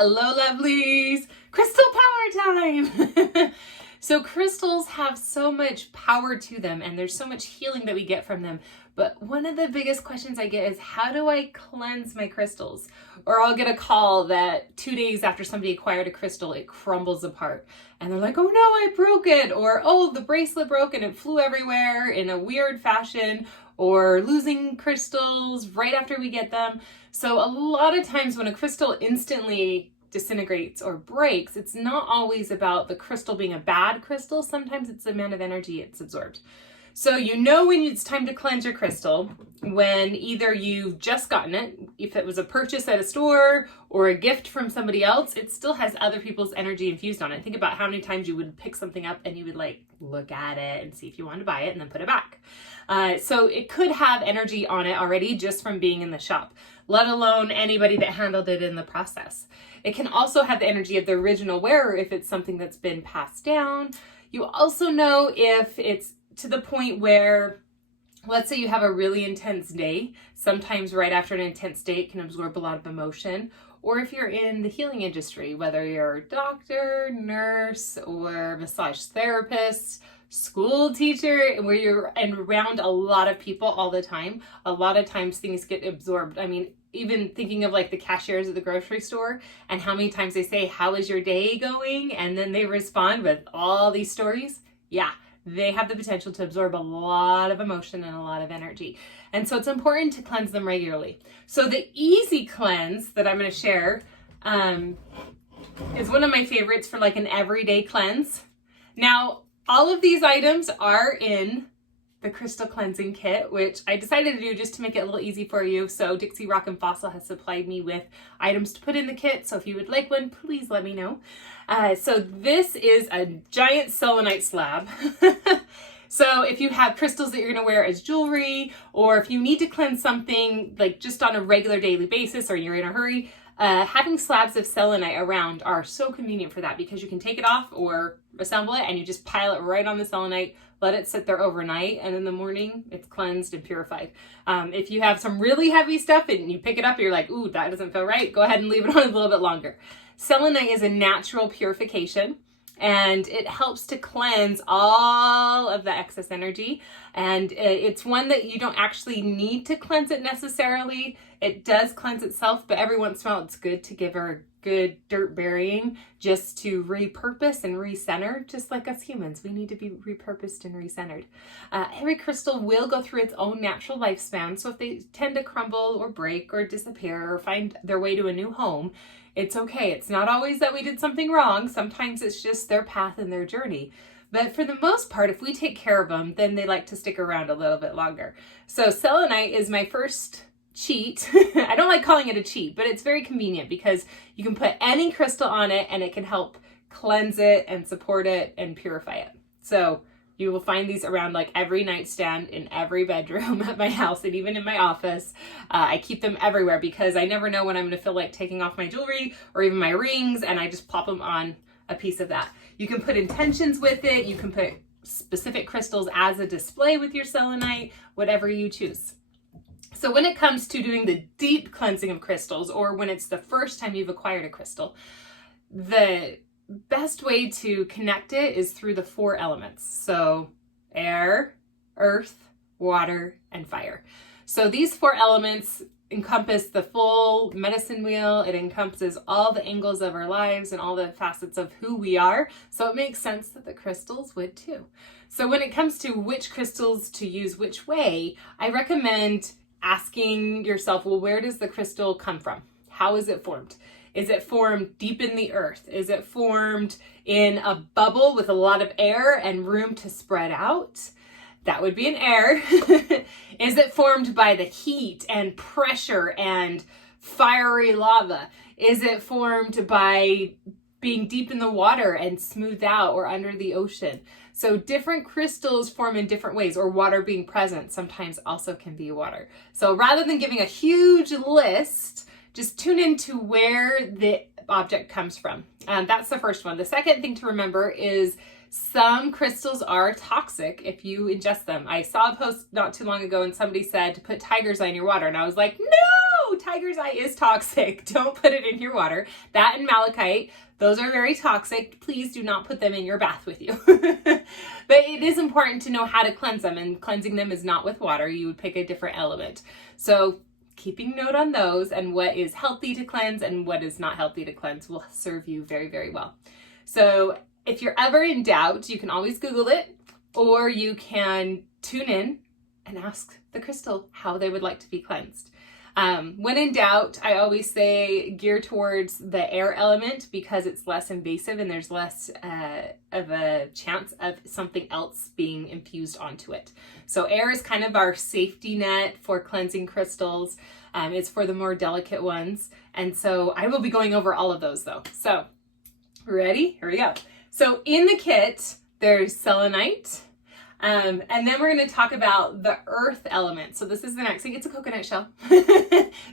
Hello, lovelies! Crystal power time! So crystals have so much power to them and there's so much healing that we get from them. But one of the biggest questions I get is, how do I cleanse my crystals? Or I'll get a call that 2 days after somebody acquired a crystal, it crumbles apart. And they're like, oh no, I broke it. Or, oh, the bracelet broke and it flew everywhere in a weird fashion. Or losing crystals right after we get them. So a lot of times when a crystal instantly disintegrates or breaks, it's not always about the crystal being a bad crystal. Sometimes it's the amount of energy it's absorbed. So you know when it's time to cleanse your crystal, when either you've just gotten it, if it was a purchase at a store or a gift from somebody else, it still has other people's energy infused on it. Think about how many times you would pick something up and you would like look at it and see if you wanted to buy it and then put it back. So it could have energy on it already just from being in the shop, let alone anybody that handled it in the process. It can also have the energy of the original wearer if it's something that's been passed down. You also know if it's to the point where, let's say you have a really intense day, sometimes right after an intense day it can absorb a lot of emotion. Or if you're in the healing industry, whether you're a doctor, nurse, or massage therapist, school teacher, where you're around a lot of people all the time, a lot of times things get absorbed. I mean, even thinking of like the cashiers at the grocery store and how many times they say, how is your day going? And then they respond with all these stories. Yeah, they have the potential to absorb a lot of emotion and a lot of energy. And so it's important to cleanse them regularly. So the easy cleanse that I'm going to share is one of my favorites for like an everyday cleanse. Now, all of these items are in the crystal cleansing kit, which I decided to do just to make it a little easy for you. So Dixie Rock and Fossil has supplied me with items to put in the kit. So if you would like one, please let me know. So this is a giant selenite slab. So if you have crystals that you're going to wear as jewelry, or if you need to cleanse something like just on a regular daily basis, or you're in a hurry, having slabs of selenite around are so convenient for that, because you can take it off or assemble it and you just pile it right on the selenite, let it sit there overnight, and in the morning it's cleansed and purified. If you have some really heavy stuff and you pick it up and you're like, ooh, that doesn't feel right, go ahead and leave it on a little bit longer. Selenite is a natural purification, and it helps to cleanse all of the excess energy. And it's one that you don't actually need to cleanse it necessarily. It does cleanse itself, but every once in a while it's good to give her a good dirt burying just to repurpose and recenter. Just like us humans, we need to be repurposed and recentered. Every crystal will go through its own natural lifespan. So if they tend to crumble or break or disappear or find their way to a new home, it's okay. It's not always that we did something wrong. Sometimes it's just their path and their journey. But for the most part, if we take care of them, then they like to stick around a little bit longer. So selenite is my first cheat. I don't like calling it a cheat, but it's very convenient because you can put any crystal on it and it can help cleanse it and support it and purify it. So you will find these around like every nightstand in every bedroom at my house and even in my office. I keep them everywhere because I never know when I'm going to feel like taking off my jewelry or even my rings, and I just plop them on a piece of that. You can put intentions with it. You can put specific crystals as a display with your selenite, whatever you choose. So when it comes to doing the deep cleansing of crystals, or when it's the first time you've acquired a crystal, the best way to connect it is through the 4 elements. So air, earth, water, and fire. So these 4 elements encompass the full medicine wheel. It encompasses all the angles of our lives and all the facets of who we are. So it makes sense that the crystals would too. So when it comes to which crystals to use which way, I recommend asking yourself, well, where does the crystal come from? How is it formed? Is it formed deep in the earth? Is it formed in a bubble with a lot of air and room to spread out? That would be an air. Is it formed by the heat and pressure and fiery lava? Is it formed by being deep in the water and smoothed out, or under the ocean? So different crystals form in different ways, or water being present sometimes also can be water. So rather than giving a huge list, just tune into where the object comes from. That's the first one. The second thing to remember is some crystals are toxic if you ingest them. I saw a post not too long ago and somebody said to put tiger's eye in your water, and I was like, no, tiger's eye is toxic. Don't put it in your water. That and malachite, those are very toxic. Please do not put them in your bath with you. But it is important to know how to cleanse them, and cleansing them is not with water. You would pick a different element. So keeping note on those and what is healthy to cleanse and what is not healthy to cleanse will serve you very, very well. So if you're ever in doubt, you can always Google it, or you can tune in and ask the crystal how they would like to be cleansed. When in doubt, I always say gear towards the air element because it's less invasive and there's less of a chance of something else being infused onto it. So air is kind of our safety net for cleansing crystals. It's for the more delicate ones. And so I will be going over all of those though. So ready? Here we go. So in the kit, there's selenite. And then we're going to talk about the earth element. So this is the next thing. It's a coconut shell.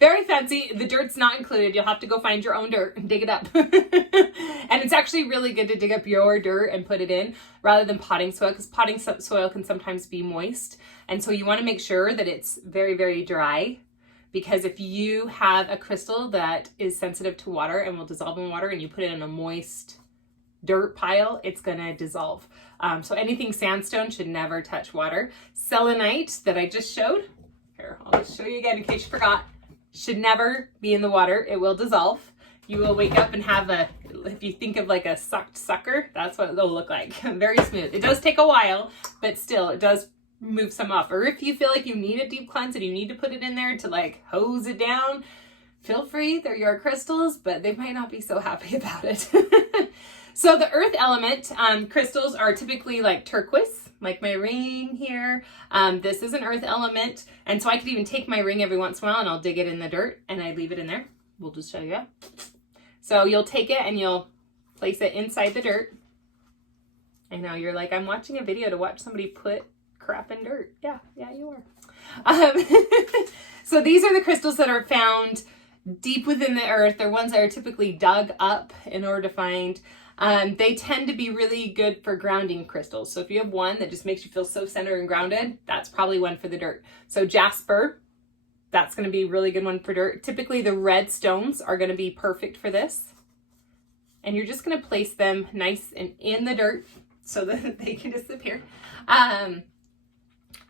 Very fancy. The dirt's not included. You'll have to go find your own dirt and dig it up. And it's actually really good to dig up your dirt and put it in rather than potting soil, because potting soil can sometimes be moist. And so you want to make sure that it's very, very dry, because if you have a crystal that is sensitive to water and will dissolve in water and you put it in a moist dirt pile, it's gonna dissolve. So anything sandstone should never touch water. Selenite that I just showed, here, I'll just show you again in case you forgot, should never be in the water. It will dissolve. You will wake up and have a, if you think of like a sucked sucker, that's what it'll look like. Very smooth. It does take a while, but still it does move some off. Or if you feel like you need a deep cleanse and you need to put it in there to like hose it down, feel free. They're your crystals, but they might not be so happy about it. So the earth element crystals are typically like turquoise, like my ring here. This is an earth element. And so I could even take my ring every once in a while and I'll dig it in the dirt and I leave it in there. We'll just show you. So you'll take it and you'll place it inside the dirt. I know you're like, I'm watching a video to watch somebody put crap in dirt. Yeah, you are. So these are the crystals that are found deep within the earth. They're ones that are typically dug up in order to find. They tend to be really good for grounding crystals. So if you have one that just makes you feel so centered and grounded, that's probably one for the dirt. So jasper, that's going to be a really good one for dirt. Typically the red stones are going to be perfect for this. And you're just going to place them nice and in the dirt so that they can disappear.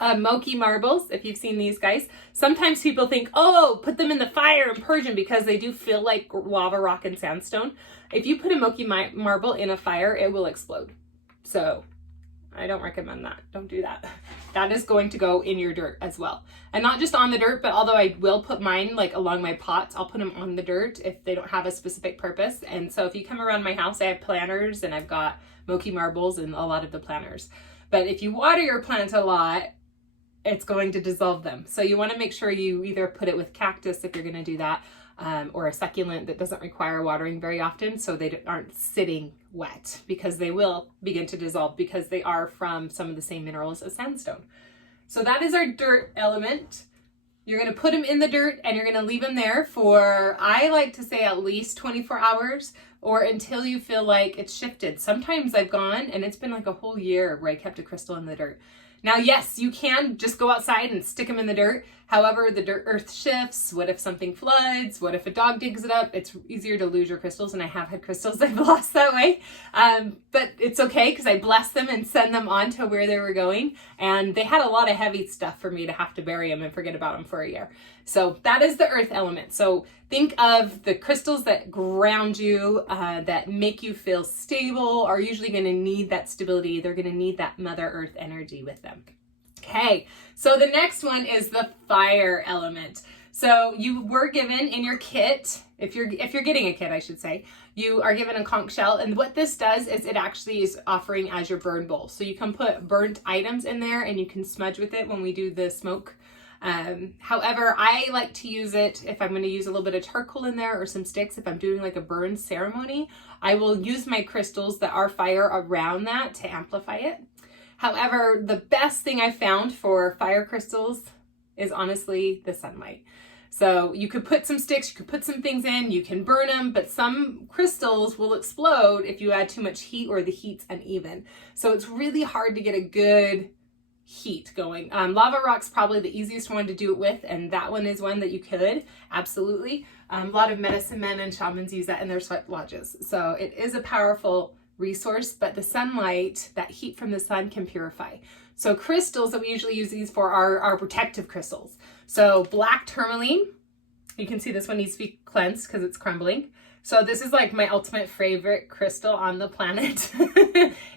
Moki marbles, if you've seen these guys. Sometimes people think, oh, put them in the fire and purge them because they do feel like lava rock and sandstone. If you put a Moki marble in a fire, it will explode. So I don't recommend that. Don't do that. That is going to go in your dirt as well. And not just on the dirt, but although I will put mine like along my pots, I'll put them on the dirt if they don't have a specific purpose. And so if you come around my house, I have planters and I've got Moki marbles in a lot of the planters. But if you water your plants a lot, it's going to dissolve them. So you want to make sure you either put it with cactus if you're going to do that, or a succulent that doesn't require watering very often so they aren't sitting wet, because they will begin to dissolve because they are from some of the same minerals as sandstone. So that is our dirt element. You're going to put them in the dirt and you're going to leave them there for, I like to say, at least 24 hours or until you feel like it's shifted. Sometimes I've gone and it's been like a whole year where I kept a crystal in the dirt. Now, yes, you can just go outside and stick them in the dirt. However, the dirt earth shifts. What if something floods? What if a dog digs it up? It's easier to lose your crystals, and I have had crystals I've lost that way. But it's okay because I bless them and send them on to where they were going. And they had a lot of heavy stuff for me to have to bury them and forget about them for a year. So that is the earth element. So think of the crystals that ground you, that make you feel stable, are usually going to need that stability. They're going to need that Mother Earth energy with them. Okay, so the next one is the fire element. So you were given in your kit, if you're getting a kit, I should say, you are given a conch shell. And what this does is it actually is offering as your burn bowl. So you can put burnt items in there and you can smudge with it when we do the smoke. However, I like to use it if I'm going to use a little bit of charcoal in there or some sticks. If I'm doing like a burn ceremony, I will use my crystals that are fire around that to amplify it. However, the best thing I found for fire crystals is honestly the sunlight. So you could put some sticks, you could put some things in, you can burn them, but some crystals will explode if you add too much heat or the heat's uneven. So it's really hard to get a good heat going. Lava rock's probably the easiest one to do it with, and that one is one that you could, absolutely. A lot of medicine men and shamans use that in their sweat lodges. So it is a powerful resource, but the sunlight, that heat from the sun can purify. So crystals that we usually use these for are our protective crystals. So black tourmaline, you can see this one needs to be cleansed because it's crumbling. So this is like my ultimate favorite crystal on the planet.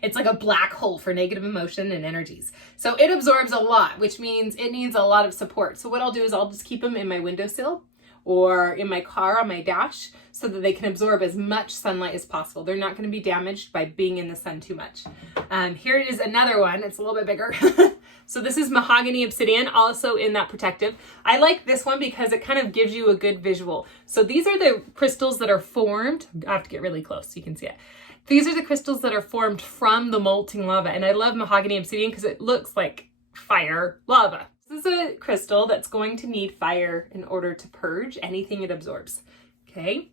It's like a black hole for negative emotion and energies. So it absorbs a lot, which means it needs a lot of support. So what I'll do is I'll just keep them in my windowsill or in my car on my dash so that they can absorb as much sunlight as possible. They're not going to be damaged by being in the sun too much. Here is another one. It's a little bit bigger. So this is mahogany obsidian, also in that protective. I like this one because it kind of gives you a good visual. So these are the crystals that are formed. I have to get really close so you can see it. These are the crystals that are formed from the molten lava. And I love mahogany obsidian because it looks like fire lava. This is a crystal that's going to need fire in order to purge anything it absorbs. Okay.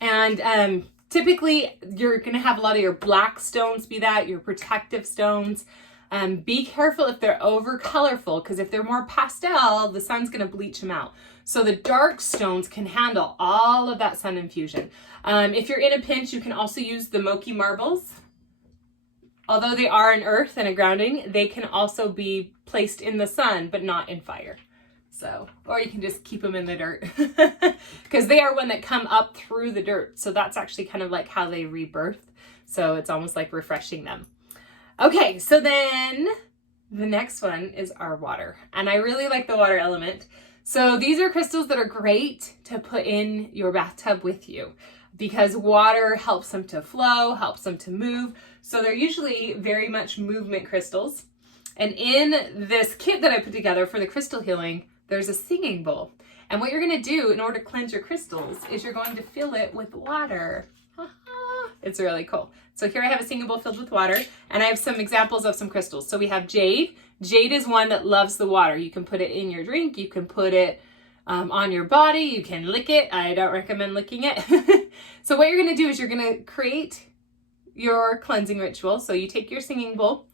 And typically you're going to have a lot of your black stones be that, your protective stones. Be careful if they're over colorful, because if they're more pastel, the sun's going to bleach them out. So the dark stones can handle all of that sun infusion. If you're in a pinch, you can also use the Moki marbles. Although they are an earth and a grounding, they can also be placed in the sun, but not in fire. So, or you can just keep them in the dirt because they are one that come up through the dirt. So that's actually kind of like how they rebirth. So it's almost like refreshing them. Okay, so then the next one is our water. And I really like the water element. So these are crystals that are great to put in your bathtub with you because water helps them to flow, helps them to move. So they're usually very much movement crystals. And in this kit that I put together for the crystal healing, there's a singing bowl. And what you're going to do in order to cleanse your crystals is you're going to fill it with water. It's really cool. So here I have a singing bowl filled with water, and I have some examples of some crystals. So we have jade. Jade is one that loves the water. You can put it in your drink. You can put it on your body. You can lick it. I don't recommend licking it. So what you're going to do is you're going to create your cleansing ritual. So you take your singing bowl,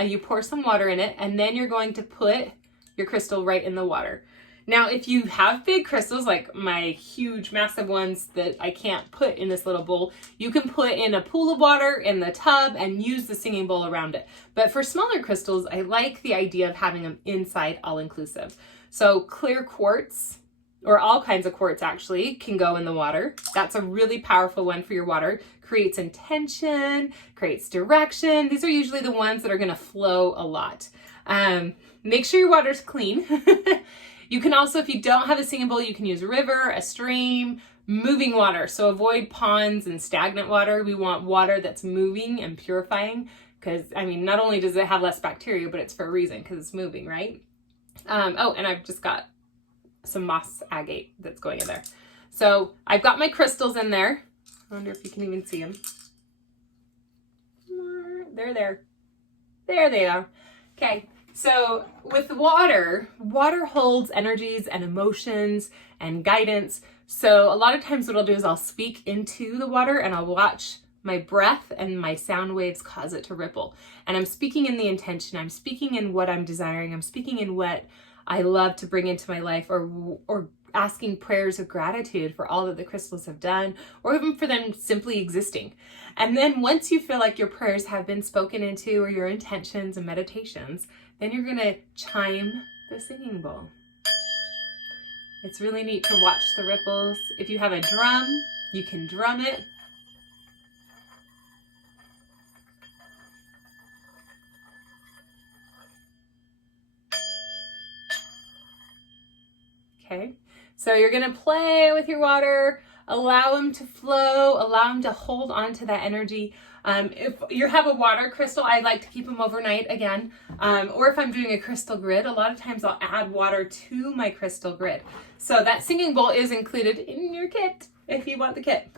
you pour some water in it, and then you're going to put your crystal right in the water. Now, if you have big crystals, like my huge, massive ones that I can't put in this little bowl, you can put in a pool of water in the tub and use the singing bowl around it. But for smaller crystals, I like the idea of having them inside all-inclusive. So clear quartz, or all kinds of quartz actually, can go in the water. That's a really powerful one for your water. Creates intention, creates direction. These are usually the ones that are going to flow a lot. Make sure your water's clean. You can also, if you don't have a singing bowl, you can use a river, a stream, moving water. So avoid ponds and stagnant water. We want water that's moving and purifying because, I mean, not only does it have less bacteria, but it's for a reason because it's moving, right? Oh, and I've just got some moss agate that's going in there. So I've got my crystals in there. I wonder if you can even see them. They're there. There they are. Okay. So with water, water holds energies and emotions and guidance. So a lot of times what I'll do is I'll speak into the water and I'll watch my breath and my sound waves cause it to ripple. And I'm speaking in the intention. I'm speaking in what I'm desiring. I'm speaking in what I love to bring into my life, or asking prayers of gratitude for all that the crystals have done, or even for them simply existing. And then once you feel like your prayers have been spoken into, or your intentions and meditations, then you're going to chime the singing bowl. It's really neat to watch the ripples. If you have a drum, you can drum it. Okay, so you're going to play with your water, allow them to flow, allow them to hold on to that energy. If you have a water crystal, I like to keep them overnight again. Or if I'm doing a crystal grid, a lot of times I'll add water to my crystal grid. So that singing bowl is included in your kit if you want the kit.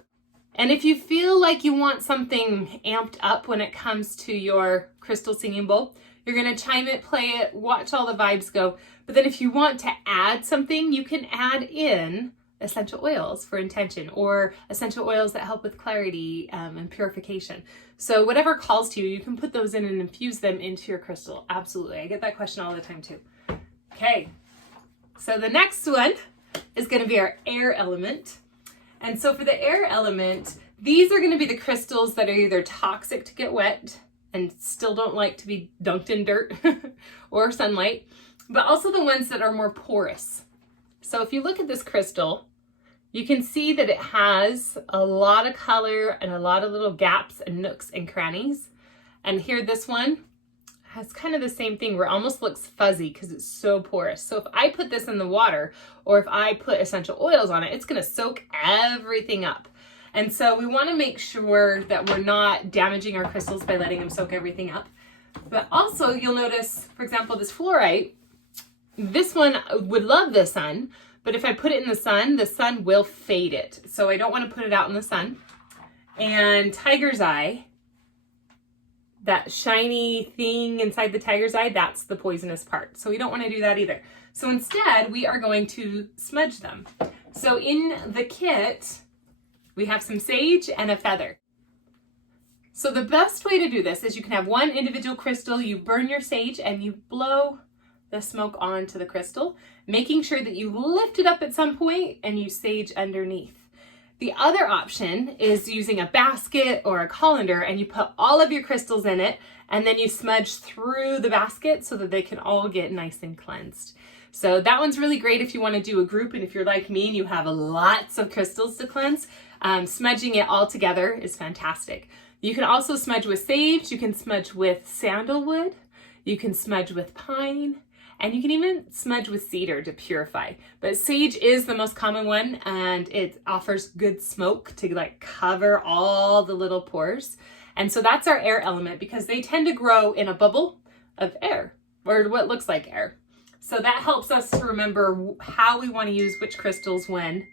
And if you feel like you want something amped up when it comes to your crystal singing bowl, you're going to chime it, play it, watch all the vibes go. But then if you want to add something, you can add in essential oils for intention, or essential oils that help with clarity and purification. So whatever calls to you, you can put those in and infuse them into your crystal. Absolutely. I get that question all the time too. Okay, so the next one is going to be our air element. And so for the air element, these are going to be the crystals that are either toxic to get wet and still don't like to be dunked in dirt or sunlight, but also the ones that are more porous. So if you look at this crystal, you can see that it has a lot of color and a lot of little gaps and nooks and crannies. And here this one has kind of the same thing where it almost looks fuzzy because it's so porous. So if I put this in the water, or if I put essential oils on it, it's going to soak everything up. And so we want to make sure that we're not damaging our crystals by letting them soak everything up. But also you'll notice, for example, this fluorite, this one would love the sun, but if I put it in the sun will fade it. So I don't want to put it out in the sun. And tiger's eye, that shiny thing inside the tiger's eye, that's the poisonous part. So we don't want to do that either. So instead, we are going to smudge them. So in the kit, we have some sage and a feather. So the best way to do this is you can have one individual crystal, you burn your sage and you blow the smoke onto the crystal, making sure that you lift it up at some point and you sage underneath. The other option is using a basket or a colander and you put all of your crystals in it and then you smudge through the basket so that they can all get nice and cleansed. So that one's really great if you want to do a group, and if you're like me and you have lots of crystals to cleanse, smudging it all together is fantastic. You can also smudge with sage, you can smudge with sandalwood, you can smudge with pine, and you can even smudge with cedar to purify. But sage is the most common one, and it offers good smoke to like cover all the little pores. And so that's our air element because they tend to grow in a bubble of air, or what looks like air. So that helps us to remember how we want to use which crystals when.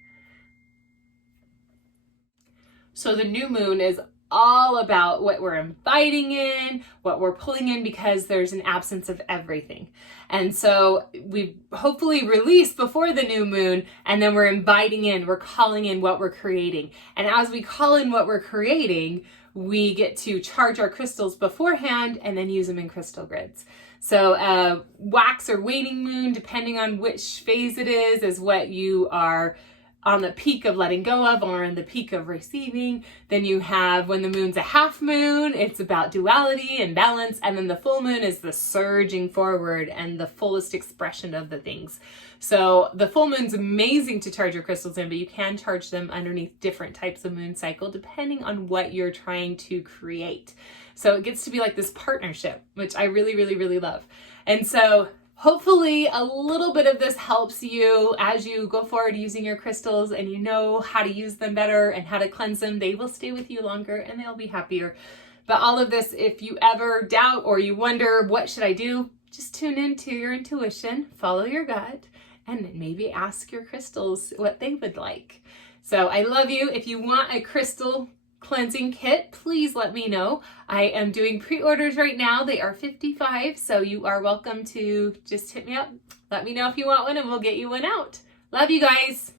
So the new moon is all about what we're inviting in, what we're pulling in, because there's an absence of everything. And so we hopefully release before the new moon, and then we're inviting in, we're calling in what we're creating. And as we call in what we're creating, we get to charge our crystals beforehand and then use them in crystal grids. So wax or waning moon, depending on which phase it is what you are on the peak of letting go of or in the peak of receiving. Then you have when the moon's a half moon, it's about duality and balance. And then the full moon is the surging forward and the fullest expression of the things. So the full moon's amazing to charge your crystals in, but you can charge them underneath different types of moon cycle depending on what you're trying to create. So it gets to be like this partnership, which I really, really, really love. And so hopefully a little bit of this helps you as you go forward using your crystals and you know how to use them better and how to cleanse them. They will stay with you longer and they'll be happier. But all of this, if you ever doubt or you wonder, what should I do? Just tune into your intuition, follow your gut, and maybe ask your crystals what they would like. So I love you. If you want a crystal cleansing kit, please let me know. I am doing pre-orders right now. They are $55, so you are welcome to just hit me up. Let me know if you want one and we'll get you one out. Love you guys.